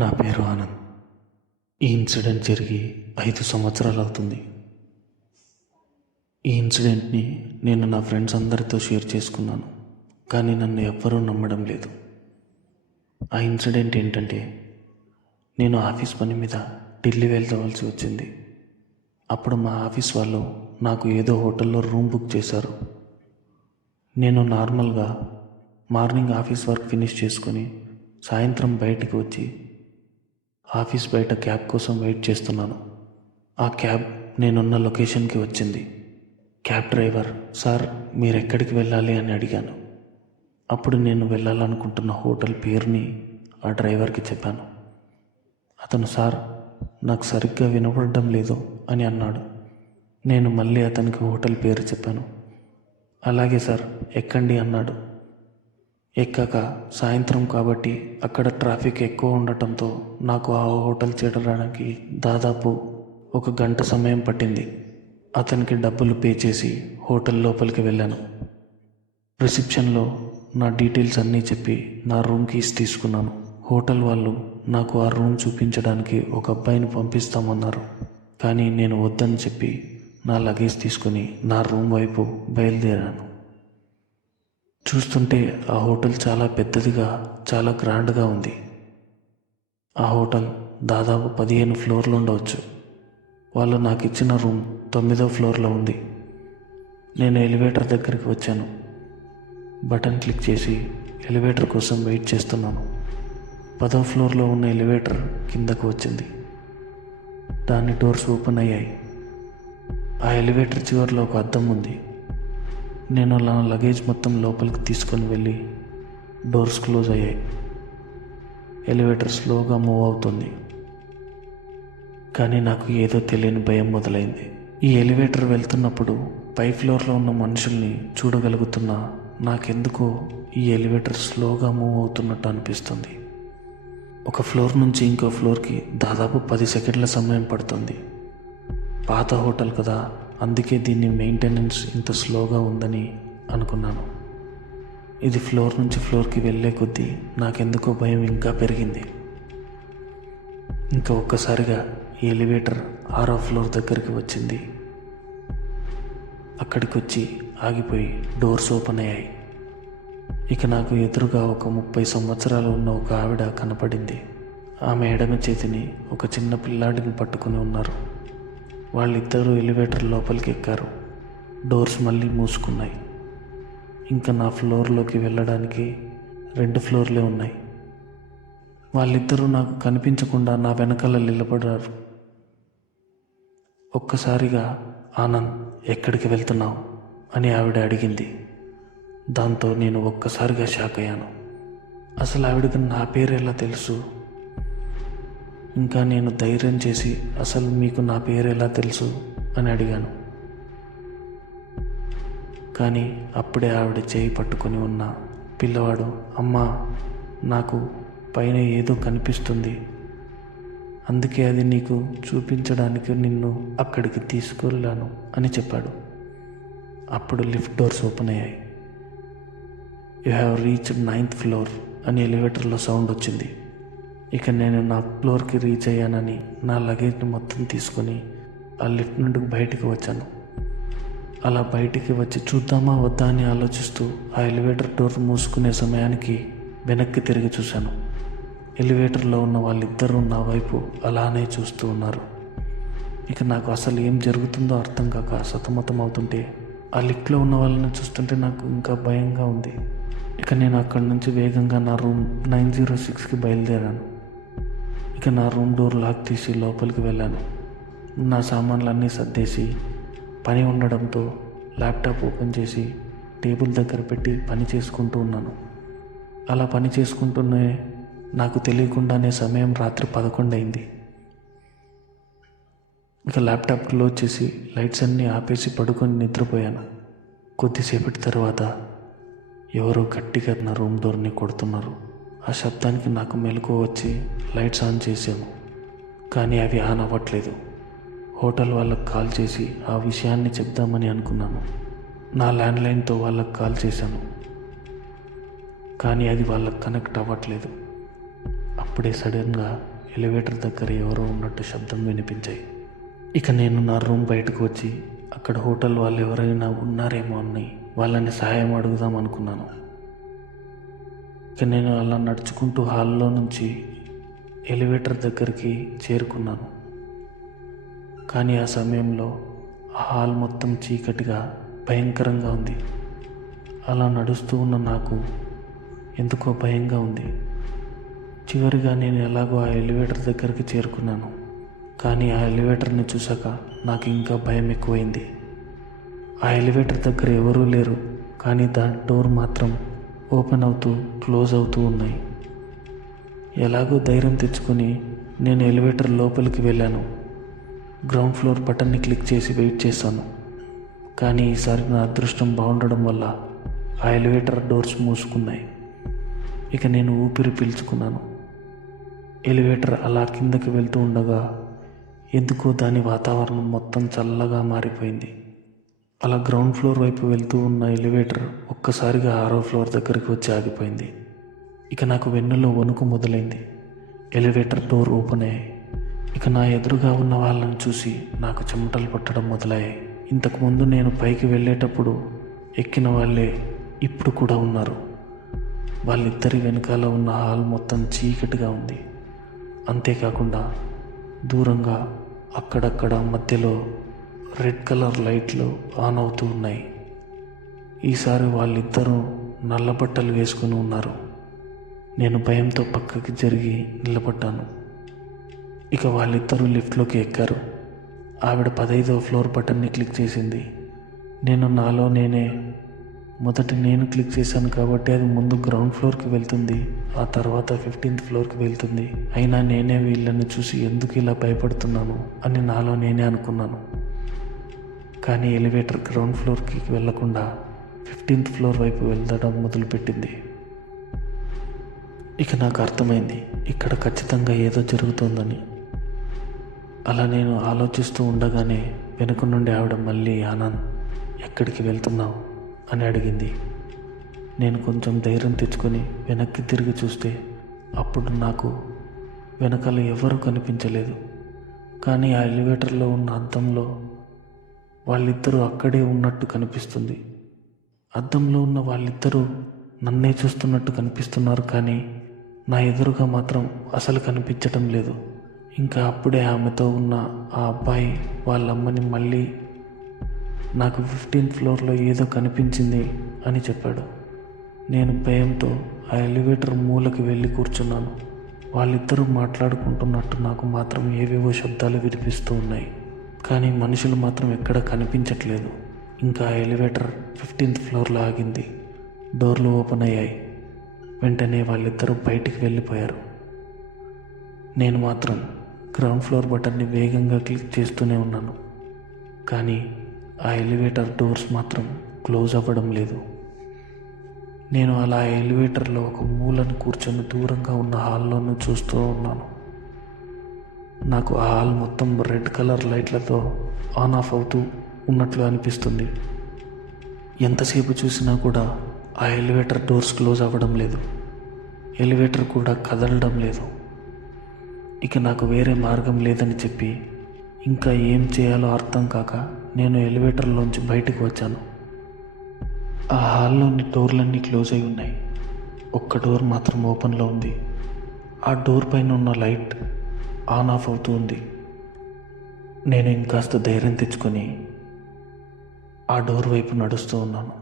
నా పేరు ఆనంద్. ఈ ఇన్సిడెంట్ జరిగి 5 సంవత్సరాలు అవుతుంది. ఈ ఇన్సిడెంట్ని నేను నా ఫ్రెండ్స్ అందరితో షేర్ చేసుకున్నాను, కానీ నన్ను ఎవ్వరూ నమ్మడం లేదు. ఆ ఇన్సిడెంట్ ఏంటంటే, నేను ఆఫీస్ పని మీద ఢిల్లీ వెళ్ళవలసి వచ్చింది. అప్పుడు మా ఆఫీస్ వాళ్ళు నాకు ఏదో హోటల్లో రూమ్ బుక్ చేశారు. నేను నార్మల్గా మార్నింగ్ ఆఫీస్ వర్క్ ఫినిష్ చేసుకొని సాయంత్రం బయటికి వచ్చి ఆఫీస్ బయట క్యాబ్ కోసం వెయిట్ చేస్తున్నాను. ఆ క్యాబ్ నేనున్న లొకేషన్కి వచ్చింది. క్యాబ్ డ్రైవర్, సార్ మీరు ఎక్కడికి వెళ్ళాలి అని అడిగాను. అప్పుడు నేను వెళ్ళాలనుకుంటున్న హోటల్ పేరుని ఆ డ్రైవర్కి చెప్పాను. అతను, సార్ నాకు సరిగ్గా వినపడడం లేదు అని అన్నాడు. నేను మళ్ళీ అతనికి హోటల్ పేరు చెప్పాను. అలాగే సార్ ఎక్కండి అన్నాడు. ఎక్కాక సాయంత్రం కాబట్టి అక్కడ ట్రాఫిక్ ఎక్కువ ఉండటంతో నాకు ఆ హోటల్ చేరడానికి దాదాపు 1 గంట సమయం పట్టింది. అతనికి డబ్బులు పే చేసి హోటల్ లోపలికి వెళ్ళాను. రిసెప్షన్లో నా డీటెయిల్స్ అన్నీ చెప్పి నా రూమ్ కీస్ తీసుకున్నాను. హోటల్ వాళ్ళు నాకు ఆ రూమ్ చూపించడానికి ఒక అబ్బాయిని పంపిస్తామన్నారు. కానీ నేను వద్దని చెప్పి నా లగేజ్ తీసుకుని నా రూమ్ వైపు బయలుదేరాను. చూస్తుంటే ఆ హోటల్ చాలా పెద్దదిగా, చాలా గ్రాండ్గా ఉంది. ఆ హోటల్ దాదాపు 15 ఫ్లోర్లు ఉండవచ్చు. వాళ్ళు నాకు ఇచ్చిన రూమ్ 9వ ఫ్లోర్లో ఉంది. నేను ఎలివేటర్ దగ్గరికి వచ్చాను. బటన్ క్లిక్ చేసి ఎలివేటర్ కోసం వెయిట్ చేస్తున్నాను. 10వ ఫ్లోర్లో ఉన్న ఎలివేటర్ కిందకు వచ్చింది. దాని డోర్స్ ఓపెన్ అయ్యాయి. ఆ ఎలివేటర్ చివరిలో ఒక అద్దం ఉంది. నేను నా లగేజ్ మొత్తం లోపలికి తీసుకొని వెళ్ళి డోర్స్ క్లోజ్ అయ్యాయి. ఎలివేటర్ స్లోగా మూవ్ అవుతుంది. కానీ నాకు ఏదో తెలియని భయం మొదలైంది. ఈ ఎలివేటర్ వెళ్తున్నప్పుడు పై ఫ్లోర్లో ఉన్న మనుషుల్ని చూడగలుగుతున్నా నాకెందుకో ఈ ఎలివేటర్ స్లోగా మూవ్ అవుతున్నట్టు అనిపిస్తుంది. ఒక ఫ్లోర్ నుంచి ఇంకో ఫ్లోర్కి దాదాపు 10 సెకండ్ల సమయం పడుతుంది. పాత హోటల్ కదా, అందుకే దీన్ని మెయింటెనెన్స్ ఇంత స్లోగా ఉందని అనుకున్నాను. ఇది ఫ్లోర్ నుంచి ఫ్లోర్కి వెళ్ళే కొద్దీ నాకెందుకో భయం ఇంకా పెరిగింది. ఇంకా ఒక్కసారిగా ఈ ఎలివేటర్ 6వ ఫ్లోర్ దగ్గరికి వచ్చింది. అక్కడికి వచ్చి ఆగిపోయి డోర్స్ ఓపెన్ అయ్యాయి. ఇక నాకు ఎదురుగా ఒక 30 సంవత్సరాలు ఉన్న ఒక ఆవిడ కనపడింది. ఆమె ఎడమ చేతిని ఒక చిన్న పిల్లాడిని పట్టుకుని ఉన్నారు. వాళ్ళిద్దరూ ఎలివేటర్ లోపలికి ఎక్కారు. డోర్స్ మళ్ళీ మూసుకున్నాయి. ఇంకా నా ఫ్లోర్లోకి వెళ్ళడానికి 2 ఫ్లోర్లే ఉన్నాయి. వాళ్ళిద్దరూ నాకు కనిపించకుండా నా వెనకాల నిలబడ్డారు. ఒక్కసారిగా, ఆనంద్ ఎక్కడికి వెళ్తున్నావు అని ఆవిడ అడిగింది. దాంతో నేను ఒక్కసారిగా షాక్ అయ్యాను. అసలు ఆవిడకి నా పేరు ఎలా తెలుసు? ఇంకా నేను ధైర్యం చేసి, అసలు మీకు నా పేరు ఎలా తెలుసు అని అడిగాను. కానీ అప్పుడే ఆవిడ చేయి పట్టుకొని ఉన్న పిల్లవాడు, అమ్మా నాకు పైన ఏదో కనిపిస్తుంది, అందుకే అది నీకు చూపించడానికి నిన్ను అక్కడికి తీసుకెళ్ళాను అని చెప్పాడు. అప్పుడు లిఫ్ట్ డోర్స్ ఓపెన్ అయ్యాయి. You have reached 9th floor అని ఎలివేటర్లో సౌండ్ వచ్చింది. ఇక నేను నా ఫ్లోర్కి రీచ్ అయ్యానని నా లగేజ్ని మొత్తం తీసుకొని ఆ లిఫ్ట్ నుండి బయటికి వచ్చాను. అలా బయటికి వచ్చి చూద్దామా వద్దా అని ఆలోచిస్తూ ఆ ఎలివేటర్ డోర్ మూసుకునే సమయానికి వెనక్కి తిరిగి చూశాను. ఎలివేటర్లో ఉన్న వాళ్ళిద్దరూ నా వైపు అలానే చూస్తూ ఉన్నారు. ఇక నాకు అసలు ఏం జరుగుతుందో అర్థం కాక సతమతం అవుతుంటే, ఆ లిఫ్ట్లో ఉన్న వాళ్ళని చూస్తుంటే నాకు ఇంకా భయంగా ఉంది. ఇక నేను అక్కడి నుంచి వేగంగా నా రూమ్ 906కి బయలుదేరాను. ఇక నా రూమ్ డోర్ లాక్ తీసి లోపలికి వెళ్ళాను. నా సామాన్లన్నీ సర్దేసి, పని ఉండడంతో ల్యాప్టాప్ ఓపెన్ చేసి టేబుల్ దగ్గర పెట్టి పని చేసుకుంటూ ఉన్నాను. అలా పని చేసుకుంటూనే నాకు తెలియకుండానే సమయం రాత్రి 11 అయింది. ఇక ల్యాప్టాప్ క్లోజ్ చేసి లైట్స్ అన్నీ ఆపేసి పడుకొని నిద్రపోయాను. కొద్దిసేపటి తర్వాత ఎవరో గట్టిగా నా రూమ్ డోర్ని కొడుతున్నారు. ఆ శబ్దానికి నాకు మెలకువ వచ్చి లైట్స్ ఆన్ చేశాను. కానీ అవి ఆన్ అవ్వట్లేదు. హోటల్ వాళ్ళకు కాల్ చేసి ఆ విషయాన్ని చెప్దామని అనుకున్నాను. నా ల్యాండ్లైన్తో వాళ్ళకు కాల్ చేశాను, కానీ అది వాళ్ళకు కనెక్ట్ అవ్వట్లేదు. అప్పుడే సడన్గా ఎలివేటర్ దగ్గర ఎవరో ఉన్నట్టు శబ్దం వినిపించాయి. ఇక నేను నా రూమ్ బయటకు వచ్చి అక్కడ హోటల్ వాళ్ళు ఎవరైనా ఉన్నారేమో అని వాళ్ళని సహాయం అడుగుదాం అనుకున్నాను. ఇక నేను అలా నడుచుకుంటూ హాల్లో నుంచి ఎలివేటర్ దగ్గరికి చేరుకున్నాను. కానీ ఆ సమయంలో ఆ హాల్ మొత్తం చీకటిగా భయంకరంగా ఉంది. అలా నడుస్తూ ఉన్న నాకు ఎందుకో భయంగా ఉంది. చివరిగా నేను ఎలాగో ఆ ఎలివేటర్ దగ్గరికి చేరుకున్నాను. కానీ ఆ ఎలివేటర్ని చూశాక నాకు ఇంకా భయం ఎక్కువైంది. ఆ ఎలివేటర్ దగ్గర ఎవరూ లేరు, కానీ దాని డోర్ మాత్రం ఓపెన్ అవుతూ క్లోజ్ అవుతూ ఉన్నాయి. ఎలాగో ధైర్యం తెచ్చుకొని నేను ఎలివేటర్ లోపలికి వెళ్ళాను. గ్రౌండ్ ఫ్లోర్ బటన్ని క్లిక్ చేసి వెయిట్ చేశాను. కానీ ఈసారి నా అదృష్టం బాగుండడం వల్ల ఆ ఎలివేటర్ డోర్స్ మూసుకున్నాయి. ఇక నేను ఊపిరి పీల్చుకున్నాను. ఎలివేటర్ అలా కిందకి వెళ్తూ ఉండగా ఎందుకో దాని వాతావరణం మొత్తం చల్లగా మారిపోయింది. అలా గ్రౌండ్ ఫ్లోర్ వైపు వెళ్తూ ఉన్న ఎలివేటర్ ఒక్కసారిగా 6వ ఫ్లోర్ దగ్గరికి వచ్చి ఆగిపోయింది. ఇక నాకు వెన్నులో వణుకు మొదలైంది. ఎలివేటర్ డోర్ ఓపెన్ అయ్యాయి. ఇక నా ఎదురుగా ఉన్న వాళ్ళని చూసి నాకు చెమటలు పట్టడం మొదలయ్యాయి. ఇంతకుముందు నేను పైకి వెళ్ళేటప్పుడు ఎక్కిన వాళ్ళే ఇప్పుడు కూడా ఉన్నారు. వాళ్ళిద్దరి వెనకాల ఉన్న హాల్ మొత్తం చీకటిగా ఉంది. అంతేకాకుండా దూరంగా అక్కడక్కడ మధ్యలో రెడ్ కలర్ లైట్లు ఆన్ అవుతూ ఉన్నాయి. ఈసారి వాళ్ళిద్దరూ నల్ల బట్టలు వేసుకుని ఉన్నారు. నేను భయంతో పక్కకి జరిగి నిలబడ్డాను. ఇక వాళ్ళిద్దరూ లిఫ్ట్లోకి ఎక్కారు. ఆవిడ 15వ ఫ్లోర్ బటన్ని క్లిక్ చేసింది. నేను నాలో నేనే మొదట నేను క్లిక్ చేశాను కాబట్టి అది ముందు గ్రౌండ్ ఫ్లోర్కి వెళ్తుంది, ఆ తర్వాత 15th ఫ్లోర్కి వెళ్తుంది. అయినా నేనే వీళ్ళని చూసి ఎందుకు ఇలా భయపడుతున్నాను అని నాలో నేనే అనుకున్నాను. కానీ ఎలివేటర్ గ్రౌండ్ ఫ్లోర్కి వెళ్లకుండా 15th ఫ్లోర్ వైపు వెళ్ళడం మొదలుపెట్టింది. ఇక నాకు అర్థమైంది ఇక్కడ ఖచ్చితంగా ఏదో జరుగుతోందని. అలా నేను ఆలోచిస్తూ ఉండగానే వెనుక నుండి ఆవిడ మళ్ళీ ఆనంద్ ఎక్కడికి వెళ్తున్నావు అని అడిగింది. నేను కొంచెం ధైర్యం తెచ్చుకొని వెనక్కి తిరిగి చూస్తే అప్పుడు నాకు వెనకాల ఎవరూ కనిపించలేదు. కానీ ఆ ఎలివేటర్లో ఉన్న అద్దంలో వాళ్ళిద్దరూ అక్కడే ఉన్నట్టు కనిపిస్తుంది. అద్దంలో ఉన్న వాళ్ళిద్దరూ నన్నే చూస్తున్నట్టు కనిపిస్తున్నారు, కానీ నా ఎదురుగా మాత్రం అసలు కనిపించటం లేదు. ఇంకా అప్పుడే ఆమెతో ఉన్న ఆ అబ్బాయి వాళ్ళమ్మని మళ్ళీ నాకు 15th ఫ్లోర్లో ఏదో కనిపించింది అని చెప్పాడు. నేను భయంతో ఆ ఎలివేటర్ మూలకి వెళ్ళి కూర్చున్నాను. వాళ్ళిద్దరూ మాట్లాడుకుంటున్నట్టు నాకు మాత్రం ఏవేవో శబ్దాలు వినిపిస్తూ ఉన్నాయి, కానీ మనుషులు మాత్రం ఎక్కడ కనిపించట్లేదు. ఇంకా ఆ ఎలివేటర్ 15th ఫ్లోర్లో ఆగింది. డోర్లు ఓపెన్ అయ్యాయి. వెంటనే వాళ్ళిద్దరూ బయటికి వెళ్ళిపోయారు. నేను మాత్రం గ్రౌండ్ ఫ్లోర్ బటన్ని వేగంగా క్లిక్ చేస్తూనే ఉన్నాను. కానీ ఆ ఎలివేటర్ డోర్స్ మాత్రం క్లోజ్ అవ్వడం లేదు. నేను అలా ఎలివేటర్లో ఒక మూలను కూర్చొని దూరంగా ఉన్న హాల్లోనూ చూస్తూ ఉన్నాను. నాకు ఆ హాల్ మొత్తం రెడ్ కలర్ లైట్లతో ఆన్ ఆఫ్ అవుతూ ఉన్నట్లు అనిపిస్తుంది. ఎంతసేపు చూసినా కూడా ఆ ఎలివేటర్ డోర్స్ క్లోజ్ అవ్వడం లేదు. ఎలివేటర్ కూడా కదలడం లేదు. ఇక నాకు వేరే మార్గం లేదని చెప్పి ఇంకా ఏం చేయాలో అర్థం కాక నేను ఎలివేటర్లోంచి బయటకు వచ్చాను. ఆ హాల్లోని డోర్లన్నీ క్లోజ్ అయి ఉన్నాయి. ఒక్క డోర్ మాత్రం ఓపెన్లో ఉంది. ఆ డోర్ పైన ఉన్న లైట్ ఆన్ ఆఫ్ అవుతూ ఉంది. నేను ఇంకాస్త ధైర్యం తెచ్చుకొని ఆ డోర్ వైపు నడుస్తూ ఉన్నాను.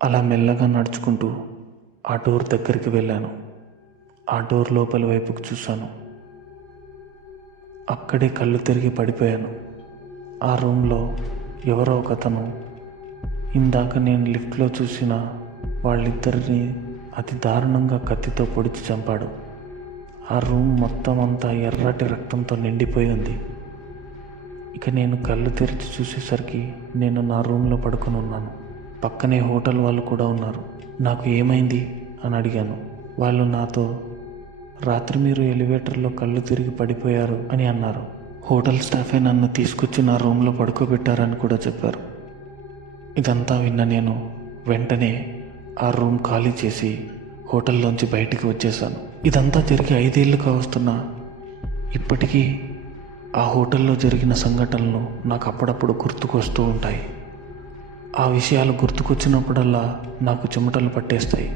అలా మెల్లగా నడుచుకుంటూ ఆ డోర్ దగ్గరికి వెళ్ళాను. ఆ డోర్ లోపల వైపుకు చూశాను. అక్కడే కళ్ళు తిరిగి పడిపోయాను. ఆ రూమ్లో ఎవరో ఒకతను ఇందాక నేను లిఫ్ట్లో చూసిన వాళ్ళిద్దరిని అతి దారుణంగా కత్తితో పొడిచి చంపాడు. ఆ రూమ్ మొత్తం అంతా ఎర్రటి రక్తంతో నిండిపోయి ఉంది. ఇక నేను కళ్ళు తెరిచి చూసేసరికి నేను నా రూమ్లో పడుకొని ఉన్నాను. పక్కనే హోటల్ వాళ్ళు కూడా ఉన్నారు. నాకు ఏమైంది అని అడిగాను. వాళ్ళు నాతో రాత్రి మీరు ఎలివేటర్లో కళ్ళు తిరిగి పడిపోయారు అని అన్నారు. హోటల్ స్టాఫే నన్ను తీసుకొచ్చి నా రూమ్లో పడుకోబెట్టారని కూడా చెప్పారు. ఇదంతా విన్న నేను వెంటనే ఆ రూమ్ ఖాళీ చేసి హోటల్లోంచి బయటికి వచ్చేసాను. ఇదంతా జరిగి 5 ఏళ్ళు కావస్తున్నా ఇప్పటికీ ఆ హోటల్లో జరిగిన సంఘటనలు నాకు అప్పుడప్పుడు గుర్తుకొస్తూ ఉంటాయి. ఆ విషయాలు గుర్తుకొచ్చినప్పుడల్లా నాకు చెమటలు పట్టేస్తాయి.